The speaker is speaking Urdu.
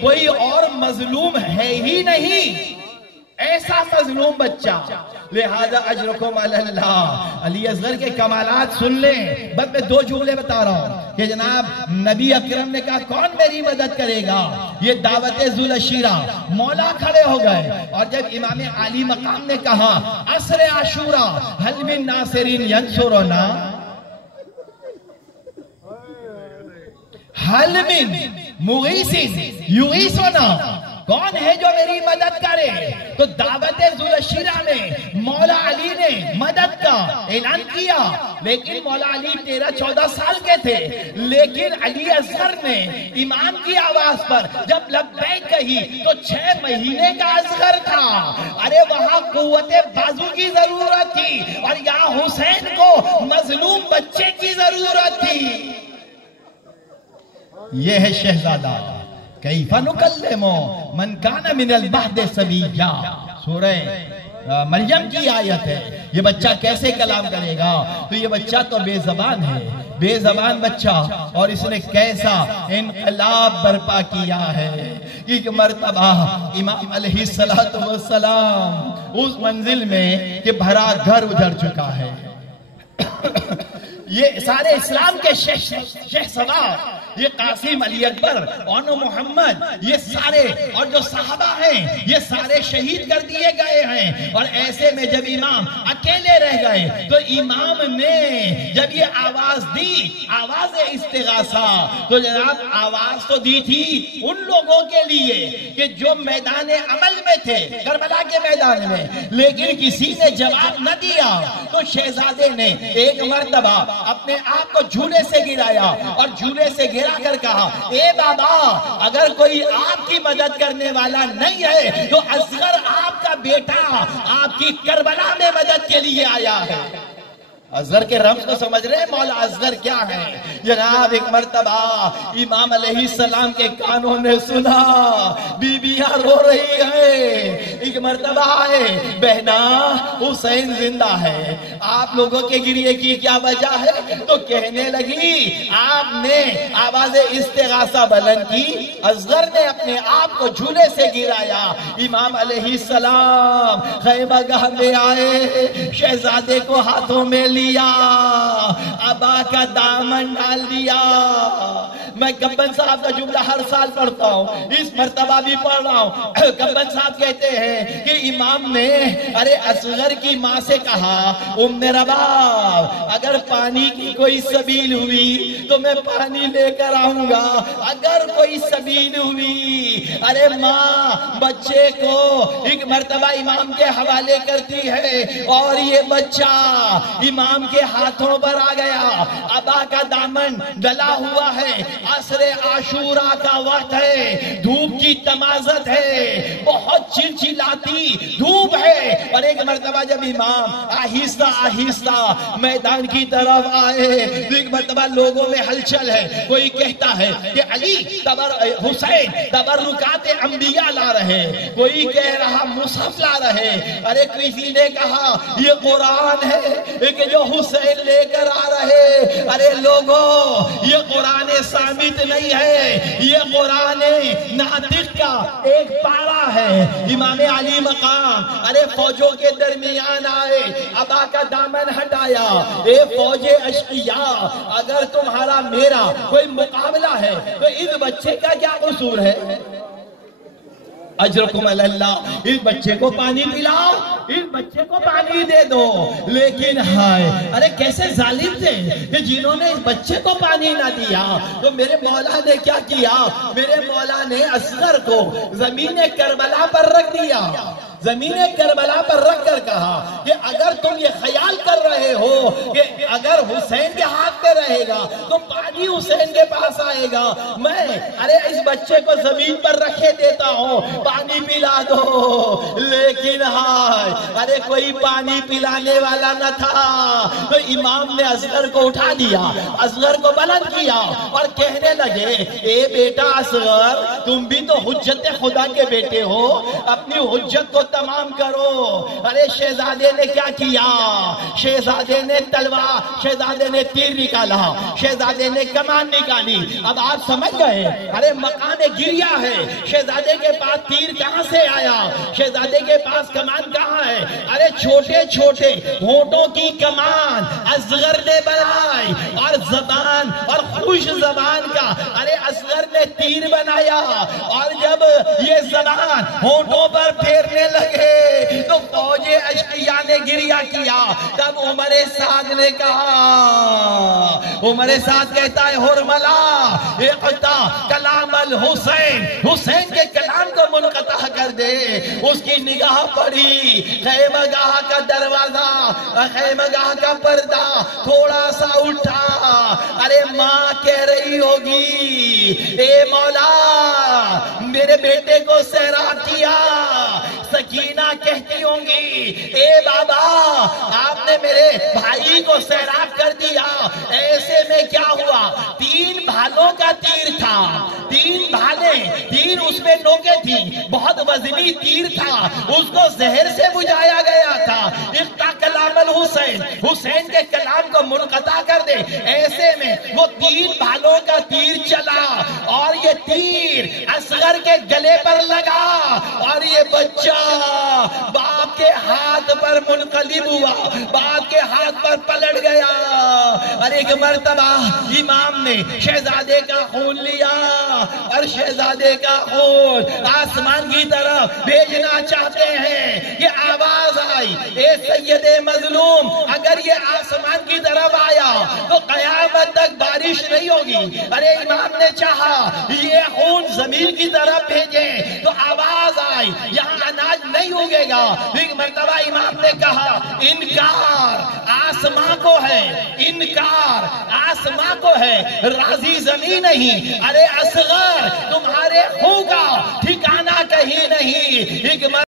کوئی اور مظلوم ہے ہی نہیں، ایسا مظلوم بچہ۔ لہذا اجرکم علی اللہ۔ علی اصغر کے کمالات سن لیں، بس میں 2 جملے بتا رہا ہوں کہ جناب نبی اکرم نے کہا کون میری مدد کرے گا، یہ دعوت ذوالعشیرہ، مولا کھڑے ہو گئے۔ اور جب امام عالی مقام نے کہا عصر عاشورہ حل من ناصرین ینصرنا، حل من مغیثین یغیثنا، کون ہے جو میری مدد کرے؟ تو دعوت ذوالعشیرہ میں مولا علی نے مدد کا اعلان کیا، لیکن مولا علی 13-14 سال کے تھے، لیکن علی اصغر نے امام کی آواز پر جب لبیک کہی تو 6 مہینے کا اصغر تھا۔ ارے وہاں قوت بازو کی ضرورت تھی، اور یہاں حسین کو مظلوم بچے کی ضرورت تھی۔ یہ ہے شہزادہ کیف نکلم من کان من المہد صبیا، سورہ مریم کی آیت ہے۔ یہ بچہ کیسے کلام کرے گا؟ تو یہ بچہ تو بے زبان ہے، بے زبان بچہ، اور اس نے کیسا انقلاب برپا کیا ہے۔ ایک مرتبہ امام علیہ السلام اس منزل میں کہ بھرا گھر اجڑ چکا ہے، یہ سارے اسلام کے شیخ سوار، یہ قاسم، علی اکبر، اونو محمد، یہ سارے اور جو صحابہ ہیں یہ سارے شہید کر دیے گئے ہیں۔ اور ایسے میں جب امام اکیلے رہ گئے تو امام نے جب یہ آواز دی، آواز استغاثہ، تو جناب آواز تو دی تھی ان لوگوں کے لیے کہ جو میدان عمل میں تھے، کربلا کے میدان میں، لیکن کسی نے جواب نہ دیا۔ تو شہزادے نے ایک مرتبہ اپنے آپ کو جھولے سے گرایا اور جھولے سے گرا کر کہا اے بابا، اگر کوئی آپ کی مدد کرنے والا نہیں ہے تو اصغر آپ کا بیٹا آپ کی کربلا میں مدد کے لیے آیا ہے۔ اصغر کے رمز کو سمجھ رہے ہیں مولا اصغر کیا ہے؟ جناب ایک مرتبہ امام علیہ السلام کے کانوں نے سنا بیویاں رو رہی ہیں، ایک مرتبہ آئے بہنا حسین زندہ ہے، آپ لوگوں کے گریے کی کیا وجہ ہے؟ تو کہنے لگی آپ نے آواز استغاثہ بلند کی، اصغر نے اپنے آپ کو جھولے سے گرایا۔ امام علیہ السلام خیمہ گاہ میں آئے، شہزادے کو ہاتھوں میں لیا، ابا کا دامن ڈال دیا۔ میں کبن صاحب کا جملہ ہر سال پڑھتا ہوں، اس مرتبہ بھی پڑھ رہا ہوں۔ کبن صاحب کہتے ہیں کہ امام نے ارے اصغر کی ماں سے کہا ام رباب، اگر پانی کی کوئی سبیل ہوئی تو میں پانی لے کر آؤں گا، اگر کوئی سبیل ہوئی۔ ارے ماں بچے کو ایک مرتبہ امام کے حوالے کرتی ہے، اور یہ بچہ امام کے ہاتھوں پر آ گیا، ابا کا دامن ڈلا ہوا ہے، عصر عاشورہ کا وقت ہے، دھوپ کی تمازت ہے، بہت چلچلاتی دھوپ ہے۔ اور ایک مرتبہ جب امام آہستہ آہستہ میدان کی طرف آئے تو ایک مرتبہ لوگوں میں ہلچل ہے، کوئی کہتا ہے کہ علی حسین تبرکات انبیاء لا رہے، کوئی کہہ رہا مصحف لا رہے، ارے کسی نے کہا یہ قرآن ہے کہ جو حسین لے کر آ رہے۔ ارے لوگوں یہ قرآن ثابت نہیں ہے، یہ قرآن ناطق کا ایک پارہ ہے۔ امام علی مقام ارے فوجوں کے درمیان آئے، ابا کا دامن ہٹایا، اے فوج اشقیاء، اگر تمہارا میرا کوئی مقابلہ ہے تو اس بچے کا کیا قصور ہے؟ اجرکم علی اللہ، اس بچے کو پانی پلاؤ، اس بچے کو پانی دے دو۔ لیکن ہائے ارے کیسے ظالم تھے کہ جنہوں نے اس بچے کو پانی نہ دیا۔ تو میرے مولا نے کیا کیا؟ میرے مولا نے اصغر کو زمین کربلا پر رکھ دیا، زمین کربلا پر رکھ کر کہا کہ اگر تم یہ خیال کر رہے ہو کہ اگر حسین کے ہاتھ پہ رہے گا تو پانی حسین کے پاس آئے گا، میں ارے اس بچے کو زمین پر رکھے دیتا ہوں، پانی پلا دو۔ لیکن ہائے ارے کوئی پانی پلانے والا نہ تھا، تو امام نے اصغر کو اٹھا دیا، اصغر کو بلند کیا اور کہنے لگے اے بیٹا اصغر، تم بھی تو حجت خدا کے بیٹے ہو، اپنی حجت کو تمام کرو۔ ارے شہزادے نے کیا کیا؟ شہزادے نے تلوار، شہزادے نے تیر نکالا، شہزادے نے کمان نکالی۔ اب آپ سمجھ گئے، ارے مکان گریا ہے، شہزادے کے پاس تیر کہاں سے آیا؟ شہزادے کے پاس کمان کہاں ہے؟ ارے چھوٹے چھوٹے ہونٹوں کی کمان اصغر نے بنائی، اور زبان اور خوش زبان کا ارے اصغر نے تیر بنایا، اور جب یہ زبان ہونٹوں پر پھیرنے لگے تو فوج اشقیاء نے گریا کیا۔ تب عمر سعد نے کہا، عمر سعد کہتا ہے حرملا اقطع کلام الحسین، حسین کے کلام کو منقطع کر دے۔ اس کی نگاہ پڑی، خیمہ گاہ کا دروازہ، خیمہ گاہ کا پردہ تھوڑا سا اٹھا۔ ارے ماں کہہ رہی ہوگی، اے مولا میرے بیٹے کو سیراب کیا۔ سکینہ کہتی ہوں گی، اے بابا آپ نے میرے بھائی کو سیراب کر دیا۔ ایسے میں کیا ہوا؟ 3 بھالوں کا تیر تھا، 3 بھالیں، 3 اس میں نوکیں تھیں، بہت وزنی تیر تھا، اس کو زہر سے بجھایا گیا تھا۔ اقطع کلام الحسین، حسین کے کلام کو منقطع کر دے۔ ایسے میں وہ 3 بھالوں کا تیر چلا، اور یہ تیر اصغر کے گلے پر لگا، اور یہ بچہ باپ کے ہاتھ پر منقلب ہوا، باپ کے ہاتھ پر پلٹ گیا۔ اور ایک مرتبہ امام نے شہزادے کا خون لیا، اور شہزادے کا خون آسمان کی طرف بھیجنا چاہتے ہیں۔ یہ آواز آئی، اے سید مظلوم اگر یہ آسمان کی طرف آیا تو قیامت تک بارش نہیں ہوگی۔ ارے امام نے چاہا یہ خون زمین کی طرف بھیجیں، تو آواز آئی یہاں اناج نہیں اگے گا۔ ایک مرتبہ امام نے کہا انکار آسمان کو ہے، انکار آسمان کو ہے، راضی زمین نہیں۔ ارے اصغر تمہارے خون کا ٹھکانہ کہیں نہیں۔ ایک